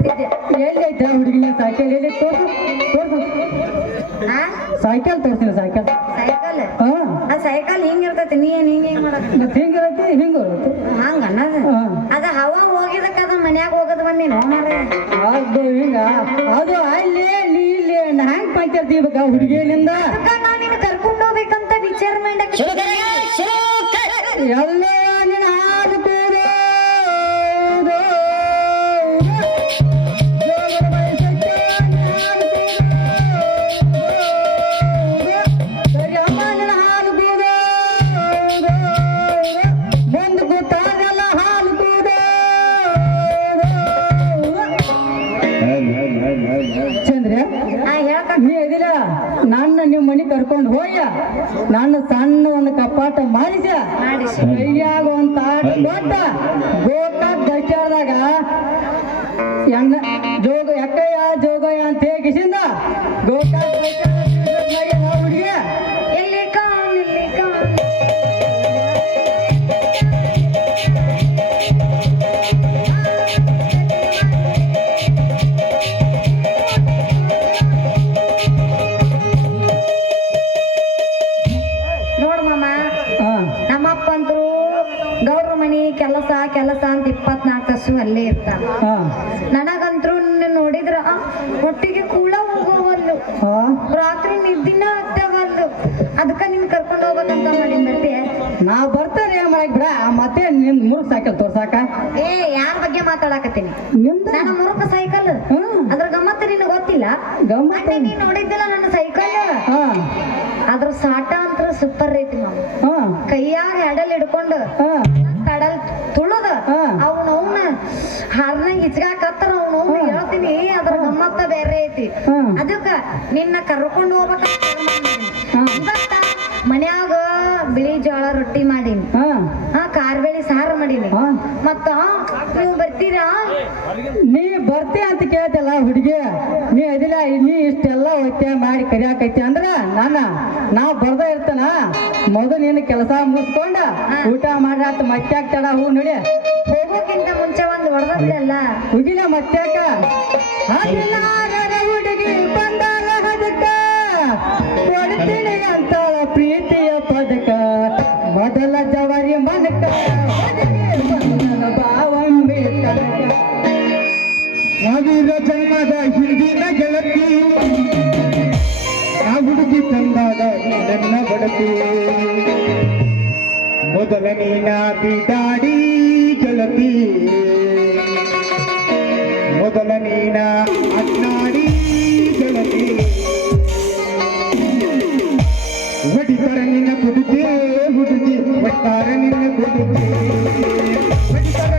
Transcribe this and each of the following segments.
ದಾರಿ ಕಾಯಕತ್ತಿದ್ದೆ ಎಲ್ಲಿ ಹುಡುಗಿ ಸೈಕಲ್ ಎಲ್ಲಿ? ತೋರ್ಸು ತೋರ್ಸು. ಸೈಕಲ್ ತೋರ್ಸಿನ ಸೈಕಲ್ ಸೈಕಲ್ ಆ. ಸೈಕಲ್ ಹಿಂಗ್ ಇರ್ತೈತಿ ನೀ ಏನ್ ಹಿಂಗ್ ಹಿಂಗ್ ಮಾಡಕ್? ಹಿಂಗ್ ಇರತ್ತೆ? ಹಿಂಗ್ ಇರುತ್ತೆ? ಹಂಗ ಅನ್ನದ. ಅದ ಹವಾ ಹೋಗಿದಕ್ಕ ಅದ ಮನ್ಯಾಗ ಹೋಗದ್ ಬಂದಿ ನೋಡ್ರಿ ಅದು ಹಿಂಗ ಅದು ಅಲ್ಲಿ ಇಲ್ಲಿ ಇಲ್ಲಿ ನಾ ಹೆಂಗ್ ಪಂಚಾಯತ್ ಇರ್ಬೇಕ ಹುಡುಗಿಯಿಂದ ಕರ್ಕೊಂಡು ಹೋಗ್ಬೇಕಂತ ವಿಚಾರ ಮಾಡಕ್ಕೆ ಎಲ್ಲ ನೀ ಇದಿಲ್ಲ ನನ್ನ ನಿಮ್ಮ ಮನೆ ಕರ್ಕೊಂಡು ಹೋಯ್ಯ ನನ್ನ ಸಣ್ಣ ಒಂದು ಕಪಾಟ ಮಾಡಿಸ. ಕೈಯಾಗ ಒಂದು ತಾಟ ಕೊಟ್ಟ. ಗೋಕಾಕ್ ಬಸ್ಟಾಡ್ದಾಗ ಎಣ್ಣ ಜೋಗ ಎಕ್ಕಯ್ಯ ಜೋಗಯ್ಯ ಅಂತ ಹೇಗಿಸಿಂದ ಗೋಕಾಕ್ ಅದಕ್ಕ ನಿನ್ ಕರ್ಕೊಂಡು ಹೋಗ್ಬೇಕಂತ ಮಾಡಿ ಮತ್ತೆ? ನಾ ಬರ್ತೇನೆ ಏನ್ ಮಾಡಕ್ ಬಿಡ. ಮತ್ತೆ ನಿನ್ ಮೂರ್ ಸೈಕಲ್ ತೋರ್ಸಾಕ. ಏ ಯಾರ ಬಗ್ಗೆ ಮಾತಾಡಕತ್ತೀನಿ? ನನ್ನ ಮುರುಕ ಸೈಕಲ್ ಅದ್ರ ಗಮ್ಮತ್ತ ನಿನ್ ಗೊತ್ತಿಲ್ಲ? ಗಮ್ಮತ್ತ? ನೀನ್ ನೋಡಿದ್ದಿಲ್ಲ ನನ್ನ ಸೈಕಲ್ ಅದ್ರ ಸಾಟ ಅಂತ ಸೂಪರ್ ಐತಿ ನಾವು ಕೈಯಾರ ಹೆಡಲ್ ಹಿಡ್ಕೊಂಡು ಕಡಲ್ ತುಳದ ಅವ್ನ ಅವ್ನ ಹಾರ್ನಂಗ್ ಇಚ್ಗಾಕತ್ತಾರ ಅವ್ನ ಹೇಳ್ತೀನಿ ಅದ್ರ ಗಮ್ಮತ್ತ ಬೇರೆ ಐತಿ. ಐತಿ. ಅದಕ್ಕ ನಿನ್ನ ಕರ್ಕೊಂಡು ಹೋಗ್ಬೇಕ. ಇವತ್ತ ಮನ್ಯಾಗ ಬಿಳಿ ಜೋಳ ರೊಟ್ಟಿ ಮಾಡೀನಿ. ಹಾ. ಕಾರ್ಬೇಳಿ ಸಾರು ಮಾಡೀನಿ. ಮತ್ತ ನೀವು ಬರ್ತೀರಾ? ನೀ ಬರ್ತಿ ಅಂತ ಕೇಳ್ತಲ್ಲ ಹುಡುಗಿ. ನೀ ಅದಿಲ್ಲ ನೀ ಇಷ್ಟೆಲ್ಲ ಒತ್ತೆ ಮಾಡಿ ಕರಿಯಾಕೈತಿ ಅಂದ್ರ ನಾನ ನಾ ಬರ್ದ ಇರ್ತಾನ. ಮೊದಲು ನೀನು ಕೆಲಸ ಮುಗಿಸ್ಕೊಂಡ ಊಟ ಮಾಡಿ ಆತ ಮತ್ತೆ ಆಗ್ತಾಳ ಹೂ ನೋಡಿ. ಹೋಗೋಕ್ಕಿಂತ ಮುಂಚೆ ಒಂದು ಹೊಡೆದಲ್ಲ ಹುಗಿಲ ಮತ್ತ್ಯಾಕ? ಹುಡುಗಿ ಬಂದಾಳ ಹದಕ? ಕೊಡ್ತೀನಿ ಅಂತಾಳ ಪ್ರೀತಿಯ ಪದಕ. ಮೊದಲ ಜವರಿ ಮನಕ. ಬಾವಂಬಿ ಸಾವಿರ ಜನ್ಮದ ಹಿಂದಿನ ಗೆಳತಿ. ಆ ಹುಡುಗಿ ತಂದಾಗ ನನ್ನ ಬಡತಿ. ಮೊದಲ ನೀನ ಬಿಡಾಡಿ ಮೊದಲ ನೀನ ಅಡ್ನಾಡಿ ಗೆಳತಿ ಹೊಡಿತರ ನಿನ್ನ ಕುದುಕೆ ಹುಡುಗಿ ಒಟ್ಟಾರ ನಿನ್ನ ಹೊಡಿತರ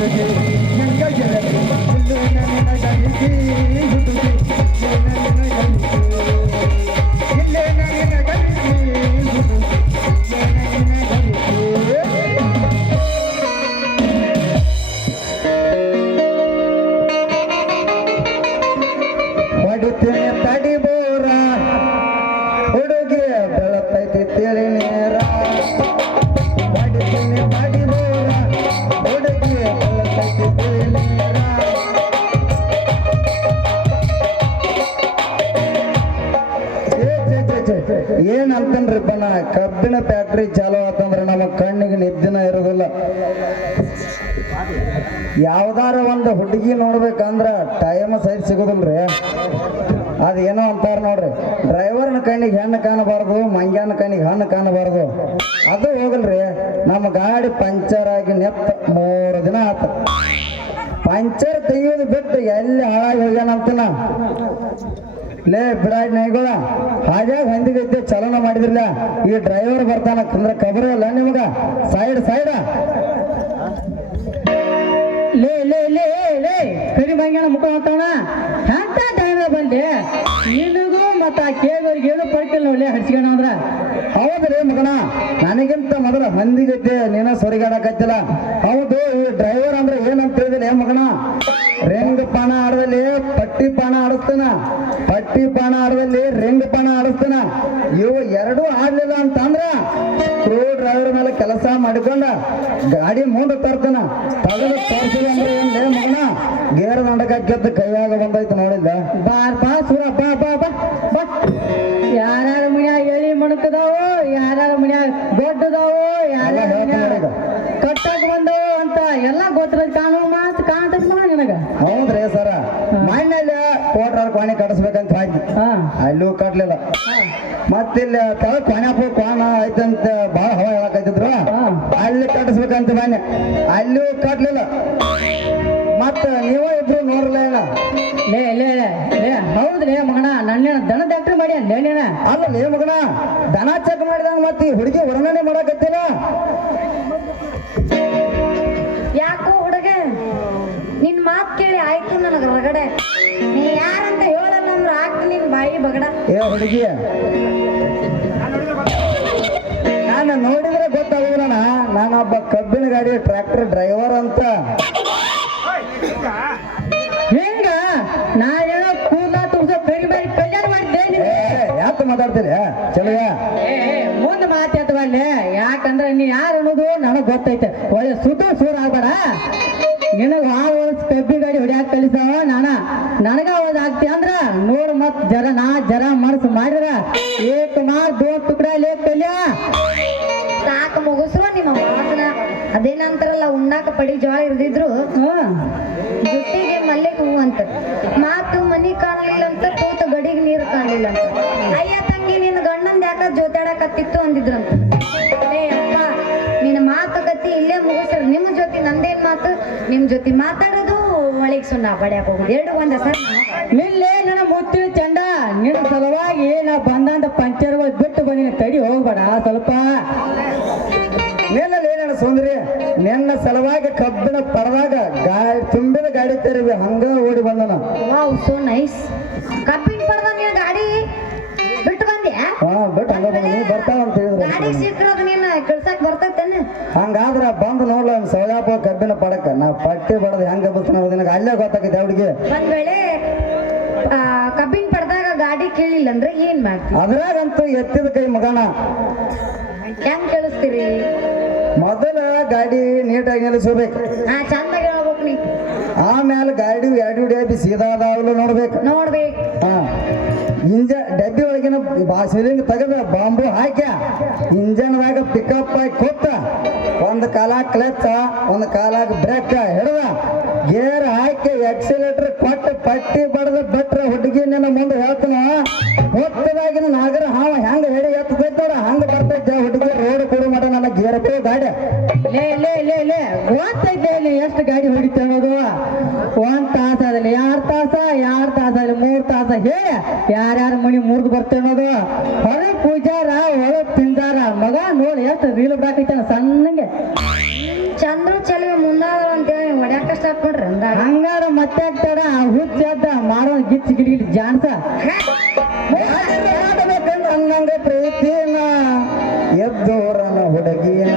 ಬೆಟ್ಟ ಟೈಮ್ ಸೈಡ್ ಅದು ಅದೇನೋ ಅಂತಾರ ನೋಡ್ರಿ. ಡ್ರೈವರ್ನ ಕಣ್ಣಿಗೆ ಹೆಣ್ಣು ಕಾಣಬಾರ್ದು, ಮಂಗ್ಯಾನ ಕಣ್ಣಿಗೆ ಹಣ್ಣು ಕಾಣಬಾರ್ದು. ಅದು ಹೋಗಲ್ರಿ. ನಮ್ಮ ಗಾಡಿ ಪಂಚರ್ ಆಗಿ ನೆತ್ತ ಮೂರು ದಿನ ಆತ. ಪಂಚರ್ ತೆಗಿಯೋದು ಬಿಟ್ಟು ಎಲ್ಲಿ ಹಾಳಾಗಿ ಹೋಗ್ಯಾನಂತನ ಲೇ ಬಿಡಾಡ್ ನೈಗೋಳ ಹಾಗೆ ಹೊಂದಿಗೈತೆ ಚಲನ ಮಾಡಿದ್ರಲ್ಲ, ಈ ಡ್ರೈವರ್ ಬರ್ತಾನ ಅಂದ್ರೆ ಕಬರ ಅಲ್ಲ ನಿಮಗ? Side side? ಲೇ ಲೇ ಲೇ ಲೇ. ಕರಿ ಬಂಗ್ಯಾನ ಮುಖ ಹೊಂಟವಣ ಎಂತ ಟೈಮ್ ಬಂದೆ? ನಿನಗೂ ಮತ್ತ ಕೇಳಿದವ್ರಿಗೆ ಏನು ಪಡ್ಕಿಲ್ಲ ನೋಡ್ಲಿ ಹಡ್ಸ್ಕೊಣ ಅಂದ್ರ. ಹೌದ್ರಿ ಮಗನ, ನನಗಿಂತ ಮೊದಲ ಮಂದಿಗೈತೆ ನೀನ ಸೊರಿಗಾಡಕತ್ತಿಲ್ಲ ಹೌದು, ಈ ಡ್ರೈವರ್ ಅಂದ್ರೆ ಏನಂತ ಹೇಳಿದಿಲ್ಲ ಮಗನ? ರಿಂಗ್ ಪಾಣ ಆಡದಲ್ಲಿ ಪಟ್ಟಿ ಪಾಣ ಆಡಿಸ್ತಾನ. ಪಟ್ಟಿ ಪಾಣ ಆಡದಲ್ಲಿ ರಿಂಗ್ ಪಾಣ ಆಡಿಸ್ತಾನ. ಇವು ಎರಡೂ ಆಡ್ಲಿಲ್ಲ ಅಂತಂದ್ರ ಮಾಡಿಕೊಂಡ ಗಾಡಿ ಮುಂದೆ ತರ್ತಾನ. ತಗದು ತೋರಿಸಿಲ್ಲ ಅಂದ್ರೆ ಏನ್ ಲೇ ಮಗನ? ಗೇರ್ ದಂಡಕ ಕೆತ್ತ ಕೈಯಾಗ ಬಂದೈತೆ ನೋಡಿಲ್ಲ ಬಾರ್ ಬಾ ಸುರ ಬಾ ಬಾ ಬಾ ಬಾ. ಯಾರ್ಯಾರ ಮನ್ಯಾಗ ಎಳಿ ಮಣಕದಾವು ಯಾರ್ಯಾರ ಮನ್ಯಾಗ ದೊಡ್ಡದಾವು ಯಾರ್ಯಾರ ಹೇಳ್ತೀನಿ ಮನ್ಯಾಗ. ಕಟ್ಟಾಗ ಬಂದವು ಅಂತ ಎಲ್ಲ ಗೊತ್ತಿರ ಕಾಣುವ ಮಾತು ಕಾಣ್ತೈತಿ ನೋಡಿ ನಿನಗ. ಹೌದ್ರಿ ಸರ. ಮಣ್ಣಲ್ಲಿ ಕೋಟ್ರ ಕೋಣೆ ಕಟ್ಟಿಸ್ಬೇಕಂತ ಹಾಕಿ ಅಲ್ಲೂ ಕಟ್ಲಿಲ್ಲ. ಮತ್ತಿಲ್ಲಿ ತಳ ಕೊನೆಪ್ಪ ಕೋಣ ಐತಂತ ಬಾ ಹವಾ ಅಲ್ಲಿ ಕಟ್ಟಿಸ್ಬೇಕಂತ ಬನ್ನಿ. ಅಲ್ಲೂ ಕಟ್ಲಿಲ್ಲ. ಮತ್ತ ನೀವು ಇಬ್ರು ನೋಡ್ರಲ್ಲ ಏನ ಲೇ ಲೇ ಲೇ ಮಗಣ ನನ್ನ ನನ್ನೇನ ದನ ಡಾಕ್ಟರ್ ಮಾಡಿ ಅಲ್ಲೇ ನೀನ ಅಲ್ಲ ಲೇ ಮಗಣ ದನ ಚೆಕ್ ಮಾಡಿದಾಗ ಮತ್ತೆ ಈ ಹುಡುಗಿ ವರ್ಣನೆ ಮಾಡಕತ್ತೇನ ಯಾಕೋ ಹುಡುಗ ನಿನ್ ಮಾತ್ ಕೇಳಿ ಆಯ್ತು ನನಗ ಹೊರಗಡೆ. ನೀ ಯಾರಂತ ಹೇಳಲ್ಲ ಅಂದ್ರ ಆಕ್ ನಿನ್ ಬಾಯಿ ಬಗಡ. ಏ ಹುಡುಗಿ ನಾನೊಬ್ಬ ಕಬ್ಬಿನ ಗಾಡಿ ಟ್ರ್ಯಾಕ್ಟರ್ ಡ್ರೈವರ್ ಅಂತ. ಹೆಂಗ? ನಾ ಏನೋ ಕೂದಲ ತುಂಬಿಸೋ ಬೇರೆ ಬೇರೆ ಕಲ್ಯಾಣ ಮಾಡಿದ್ದೆ ಏ ಯಾಕೆ ಮಾತಾಡ್ತೀರಿ? ಚಲೋ ಮುಂದೆ ಮಾತಾಡ್ತವಲ್ಲೇ ಯಾಕಂದ್ರೆ ನೀ ಯಾರು ಅನ್ನೋದು ನನಗ್ ಗೊತ್ತೈತೆ. ಒಳ್ಳೆ ಸುಟ್ಟು ಸೂರ್ ಆಗ್ಬೇಡ. ನಿನಗ ಆ ವರ್ಷ ಕಬ್ಬಿ ಗಾಡಿ ಹೊಡ್ಯಾಕ್ ಕಲಿಸಾವ ನಾನ. ನನಗ ಒಂದ್ ಆಗ್ತಿ ಅಂದ್ರ ನೋಡ್ ಮತ್ ಜರ ನಾ ಜರ ಮನಸ್ಸು ಮಾಡಿದ್ರ ಏಕ್ ಮಾರ್ ದೋ ತುಕಡ ಲೇ ಕಲ್ಯ. ಸಾಕು ಮಾತನ ಅದೇನಂತಾರಲ್ಲ ಉಣ್ಣಾಕ ಪಡಿ ಜೋಳ ಇರ್ದಿದ್ರು. ಜೊತೆಗೆ ಮಲ್ಲೆ ಹೂವು ಅಂತ. ಮಾತು ಮನಿ ಕಾಣಲಿಲ್ಲ ಅಂತ ಕೂತು ಗಡಿಗೆ ನೀರು ಕಾಣಲಿಲ್ಲ ಅಂತ. ಅಯ್ಯ ತಂಗಿ ನಿನ್ನ ಗಂಡಂದ ಯಾಕ ಜೊತಾಡಕತ್ತಿತ್ತು ಅಂದಿದ್ರಂತ. ಏ ಅಪ್ಪ ನಿನ್ನ ಕತ್ತಿ ಇಲ್ಲೇ ಮುಗಿಸ್ರ. ನಿಮ್ಮ ಜೊತೆ ನಂದೇನ್ ಮಾತು? ನಿಮ್ ಜೊತೆ ಮಾತಾಡೋದು ಒಳಗ್ ಸುಣ್ಣ ಪಡ್ಯಾಕ ಹೋಗುದು ಎರಡು ಒಂದ ಸರ್. ನಿಲ್ಲೇ ನನ್ನ ಮುತ್ತಿನ ಚಂಡ ನಿನ್ನ ಸಲುವಾಗಿ ನಾ ಬಂದಂತ ಪಂಚರ್ಗಳು ಬಿಟ್ಟು ಬಂದಿನ. ತಡಿ ಹೋಗ್ಬೇಡ ಸ್ವಲ್ಪ. ಸುಂದ್ರಿ ನಿನ್ನ ಸಲುವಾಗಿ ಕಬ್ಬಿನ ಪರದಾಗ ಗಾಡಿ ತುಂಬಿದ ಗಾಡಿ ತೆರವಿ ಹಂಗ ಓಡಿ ಬಂದನ. ವಾವ್ ಸೋ ನೈಸ್ ಕಬ್ಬಿನ ಪಡ್ದ ನೀನ್ ಗಾಡಿ ಬಿಟ್ಟು ಬಂದೆ ಹಾ ಬಿಟ್ಟು ಹಂಗ ಬಂದ ನೀ ಬರ್ತಾವ ಅಂತ ಗಾಡಿ ಹೇಳಿದ್ರು ಸಿಕ್ಕಿರೋದು ನೀನ್ ಕೆಲ್ಸಕ್ ಬರ್ತೈತೇನ? ಹಂಗಾದ್ರೆ ಬಂದು ನೋಡ್ಲ ಅವ್ನ ಕಬ್ಬಿನ ಪಡಕ. ನಾ ಪಟ್ಟಿ ಬಡದ ಹೆಂಗ ಬಸ್ ನಿನಗೆ ಅಲ್ಲೇ ಗೊತ್ತಾಗೈತೆ ಅವ್ರಿಗೆ ಒಂದ್ ವೇಳೆ ಕಬ್ಬಿನ ಪಡೆದಾಗ ಗಾಡಿ ಕೇಳಿಲ್ಲ ಅಂದ್ರೆ ಏನ್ ಮಾಡ್ತೀವಿ ಅದ್ರಾಗಂತೂ ಎತ್ತಿದ ಕೈ ಮಗನ. ಹೆಂಗ್ ಕಳಿಸ್ತೀರಿ? ಮೊದಲ ಗಾಡಿ ನೀಟಾಗಿ ನಿಲ್ಲಿಸಬೇಕು. ಹಾ ಚಂದಾಗಿ ಹೇಳ್ಬೇಕು ನೀ. ಆಮೇಲೆ ಗಾಡಿ ಎರಡು ಡಬ್ಬಿ ಸೀದಾ ಅದಾವಲ್ಲ ನೋಡ್ಬೇಕು. ನೋಡ್ಬೇಕು. ಹಾ ಇಂಜ ಡಬ್ಬಿ ಒಳಗಿನ ಸಿಲಿಂಗ್ ತೆಗೆದ ಬಾಂಬು ಹಾಕ್ಯ. ಇಂಜನ್ದಾಗ ಪಿಕಪ್ ಆಗಿ ಕೊತ್ತ ಒಂದು ಕಾಲ ಕ್ಲಚ್ ಒಂದು ಕಾಲ ಬ್ರೇಕ್ ಹಿಡ್ದ. ಗೇರ್ ಹಾಕಿ ಎಕ್ಸಿಲೇಟರ್ ಕೊಟ್ಟು ಪಟ್ಟಿ ಬಡದ ಬಿಟ್ರೆ ಹುಡುಗಿ ನಿನ್ನ ಮುಂದೆ ಹೇಳ್ತಾನ, ಹೊತ್ತದಾಗಿನ ನಾಗರ ಹಾವ ಹೆಂಗ ಹೇಳಿ ಎತ್ತದೈತೆ ನೋಡ ಹಂಗ ಬರ್ತೈತೆ ಹುಡುಗಿ ರೋಡ್ ಕೊಡು ಮಾಡ ನನ್ನ ಗೇರ್ ಬೇ ಗಾಡಿ. ಲೇ ಲೇ ಲೇ ಲೇ, ಗೊತ್ತೈತೆ ಇಲ್ಲಿ ಎಷ್ಟು ಗಾಡಿ ಹೊಡಿತ ಅನ್ನೋದು ಒಂದ್ ತಾಸ ಅದಲ್ಲಿ ಎರಡ್ ತಾಸ ಎರಡ್ ತಾಸ ಮೂರ್ ತಾಸ ಹೇಳಿ, ಯಾರ್ಯಾರ ಮನಿ ಮುರಿದು ಬರ್ತೇವೆ ಅನ್ನೋದು. ಹೊಳೆ ಪೂಜಾರ ಒಳ ತಿಂದಾರ ಮಗ ನೋಡಿ ಎಷ್ಟು ರೀಲ್ ಬಾಕೈತಾನ ಸಣ್ಣಗೆ. ಚಂದ್ರ ಚೆಲುವೆ ಮುಂದಾದಳು ಅಂತೇಳಿ ಹೊಡ್ಯಾಕ ಸ್ಟಾರ್ಟ್ ಮಾಡ್ರಿ ಹಂಗ ಹಂಗಾರ ಮತ್ತೆ ಆಗ್ತಾರ ಹುಚ್ಚ ಮಾರೋ ಗಿಚ್ಚಿ ಗಿಡಿ ಜಾನ್ಸ ಹಂಗಂಗ ಪ್ರೀತಿನ ಎದ್ದೋರನ ಹುಡುಗಿನ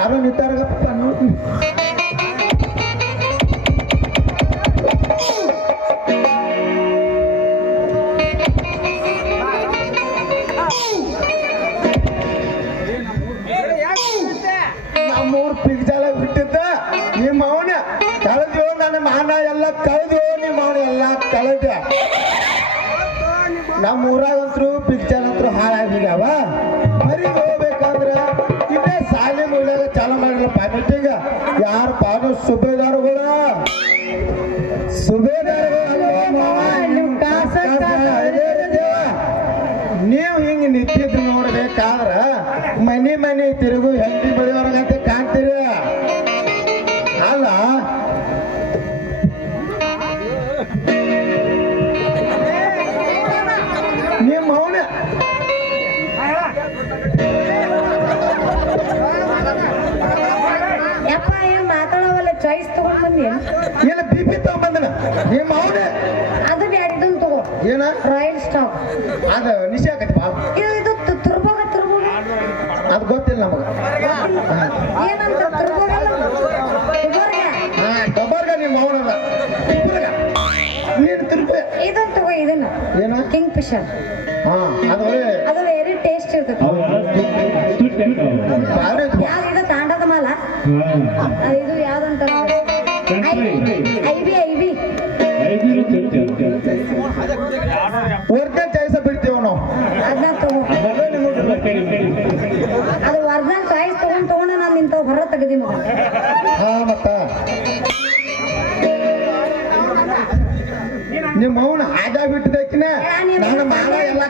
ಯಾರೋ ನಿಂತಾರಪ್ಪ ನೋಡಿ ನಮ್ಮೂರ್ ಪಿಗ್ಜಾಲ ಬಿಟ್ಟಿದ್ದ ನಿಮ್ಮ ಅವನ ಕಳೆದ್ಯೋ ನನ್ನ ಮಾನ ಎಲ್ಲ ಕಳೆದು ನಿಮ್ಮ ಅವನ ಎಲ್ಲ ಕಳೆದ. ನಮ್ಮ ಊರಾಗಂತ್ರು ಪಿಕ್ಚರ್ ಹಾಳಾಗಿ ಹಾಳಾಗಿಗ್ಯಾವ ಸುಬೇದಾರಗಳ ನೀವು ಹಿಂಗ ನಿಂತಿದ್ದು ನೋಡ್ಬೇಕಾದ್ರ ಮನಿ ಮನಿ ತಿರುಗು ಹೆಂಡಿ ನಿಮ್ಮ ಅವನ ಅದು ಬ್ಯಾಡ ಇದನ್ನ ತಗೋ? ಏನ? ರಾಯಲ್ ಸ್ಟಾಕ್ ಅದ ನಿಶೆ ಆಕತಿ ಬಾ ಇದು ತುರ್ಬೋಗ ತುರ್ಬೋಗ? ಅದು ಗೊತ್ತಿಲ್ಲ ನಮಗ. ಏನಂತ ತುರ್ಬೋಗ ಹಾ ಡಬ್ಬರ್ಗ ನಿಮ್ಮ ಅವನದ ಇಬ್ರಗ ನೀನು ತಿರುಪ ಇದನ್ನ ತಗೋ ಇದನ್ನ. ಏನ? ಕಿಂಗ್ ಫಿಶರ್ ಹಾ ಅದು ಅದು ವೆರಿ ಟೇಸ್ಟ್ ಇರ್ತದೆ. ಯಾವ್ದು ಇದು ತಾಂಡದ ಮಾಲ? ಅದು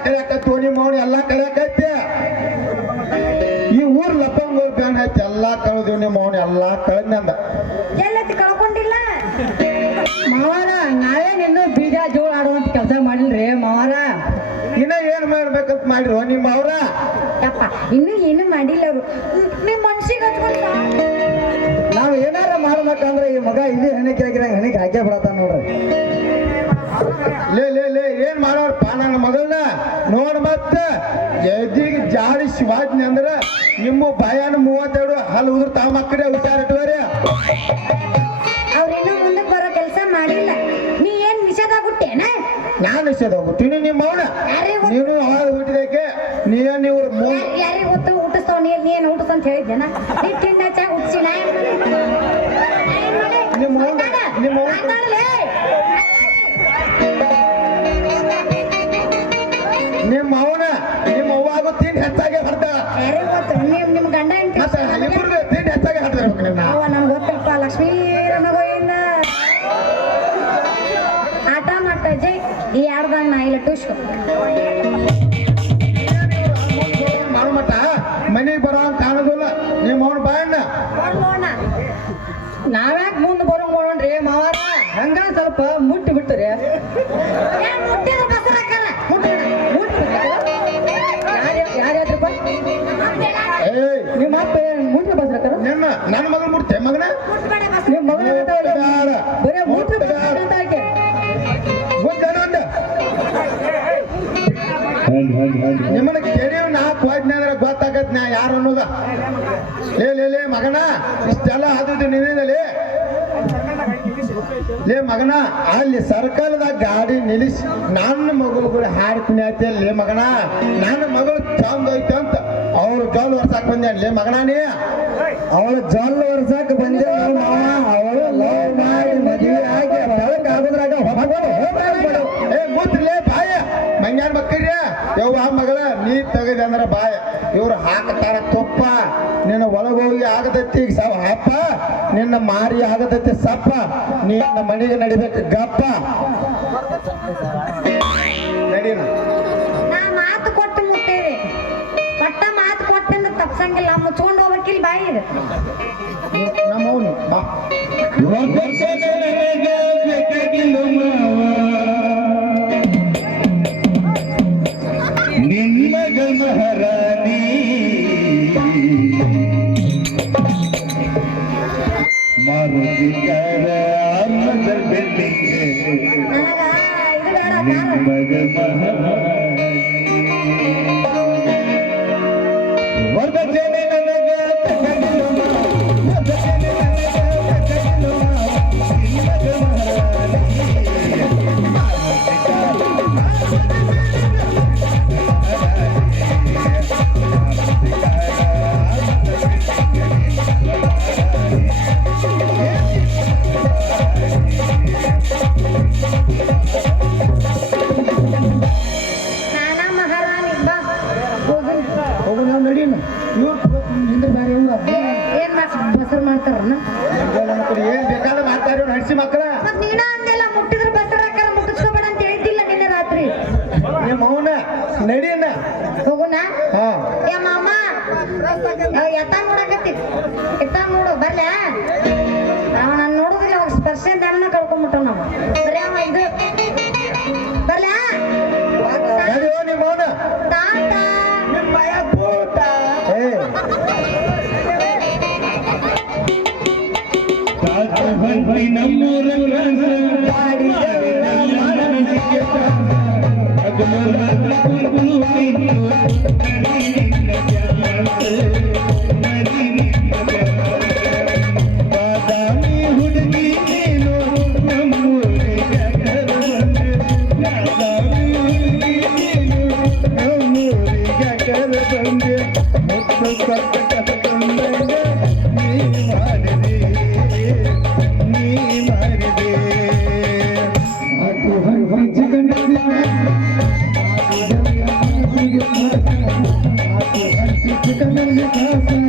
ಕಳಿಯಾಕತ್ತು ತೋಣಿ ಮೌನ ಎಲ್ಲ ಕಳಿಯಾಕೈತಿ ಈ ಊರ್ ಲಪ್ಪಂಗೋಲ್ ಬ್ಯಾನ್ ಐತಿ ಎಲ್ಲ ಕಳೆದಿವ್ ನಿಮ್ಮ ಮೌನ ಎಲ್ಲಾ ಕಳೆದ್ನಂದ ಎಲ್ಲತಿ ಕಳ್ಕೊಂಡಿಲ್ಲ? ಮಾವಾರ ಇನ್ನೂ ಬೀಜ ಜೋಳ ಆಡುವಂತ ಕೆಲಸ ಮಾಡಿಲ್ರಿ ಮಾವಾರ. ಇನ್ನ ಏನ್ ಮಾಡ್ಬೇಕಂತ ಮಾಡಿರೋ ನಿಮ್ಮ ಅವ್ರ ಯಪ್ಪ ಇನ್ನು ಏನು ಮಾಡಿಲ್ಲ ಅವರು. ನಿಮ್ ಮನ್ಸಿಗೆ ಹಚ್ಕೊಂಡ್ ನಾವ್ ಏನಾರ ಮಾಡ್ಬೇಕಂದ್ರೆ ಈ ಮಗ ಇದು ಹೆಣಿಕೆ ಹಾಕಿರ ಹೆಣಿಕೆ ಹಾಕೇ ಬಿಡತಾನ ನೋಡ್ರಿ ಲೇ ಲೇ ಮಾಡೋರ್ಪ ನನ್ನ ಮಗಳನ್ನ ನೋಡ್ ಮತ್ತ. ಎದಿಗೆ ಜಾಡಿ ಶಿವಾಜ್ನಿ ಅಂದ್ರ ನಿಮ್ಮ ಭಯಾನ ಮೂವತ್ತೆರಡು ಹಲ್ಲು ಉದ್ರ ತಾವ ಮಕ್ಕಳೇ ಹುಷಾರ ಇಟ್ಕೋರಿ ಅವ್ರ ಇನ್ನೂ ಮುಂದಕ್ಕೆ ಬರೋ ಕೆಲಸ ಮಾಡಿಲ್ಲ. ನೀ ಏನ್ ಆಗ್ಬಿಟ್ಟೇನ? ನಾನು ನಿಷೇಧ ಹೋಗ್ತೀನಿ ನಿಮ್ಮ ಅವನ. ಯಾರಿಗ್ ಗೊತ್ತು? ನೀನು ಹಾಳು ಹುಟ್ಟಿದಕ್ಕೆ ನೀನು ನೀವು ಮೂ ಯಾರಿಗೆ ಗೊತ್ತು? ಊಟಿಸ್ತಾವ ನೀ ನೀ ಏನ್ ಊಟಿಸ್ ಅಂತ ಹೇಳಿದ್ದೇನ ನೀ ತಿಂಡ ಚಾ ನಿಮ್ಮ ನಿಮ್ಮ ಮಾತಾಡ್ಲೇ. ನಿಮ್ಮ ನನ್ನ ಮಗನ ಮುಟ್ತೆ ಮಗನ? ನಿಮ್ಮ ಮಗನ. ಬರೇ ಅಂದ. ನಿಮ್ಮನ್ನ ಕೆಡಿಯವ್ ನಾ ಹೋದ್ನಿ ಅಂದ್ರೆ ಗೊತ್ತಾಗತ್ ನಾ ಯಾರು ಅನ್ನೋದ. ಲೇ ಮಗನಾ ಇಷ್ಟೆಲ್ಲ ಆದಿದ್ದು ನಿನ್ನಲ್ಲಿ ಲೇ ಮಗನ ಅಲ್ಲಿ ಸರ್ಕಲ್ದಾಗ ಗಾಡಿ ನಿಲ್ಲಿಸಿ ನನ್ನ ಮಗಳು ಹಾಡಿ ಕುಣಿಯತ್ತೆ ಲೇ ಮಗನ ನನ್ನ ಮಗಳು ಚಂದ ಐತೆ ಅಂತ. ಅವ್ರು ಜೋಲ್ ವರ್ಷಾಕ್ ಬಂದ್ಯಾನ. ಲೇ ಮಗನ ನೀ. ಅವಳ ಜಲ್ ವರ್ಷಕ್ಕೆ ಬಂದೆ ಅವಳು ಲವ್ ಮಾಡಿ ಮದುವೆ ಆಗಿ ಬೆಳಕ ಆಗೋದ್ರಾಗ ಏ ಬಾಯ. ಮಂಗ್ಯಾನ್ ಮಕ್ಕಳ್ರಿ ಯವ್ವ, ಮಗಳ, ನೀ ತೆಗದ ಅಂದ್ರ ಬಾಯ. ಇವ್ರು ಹಾಕತಾರ ತುಪ್ಪ. ನಿನ್ನ ಒಳಗೋಗಿ ಆಗದತ್ತಿ ಸಾವ ಅಪ್ಪ ನಿನ್ನ ಮಾರಿ ಆಗದತ್ತಿ ಸಪ್ಪ. ನಿನ್ನ ಮನೆಗೆ ನಡಿಬೇಕು ಗಪ್ಪ. ನಡೀನ শাকিল ভাইয়ের বাহ Fica na minha casa.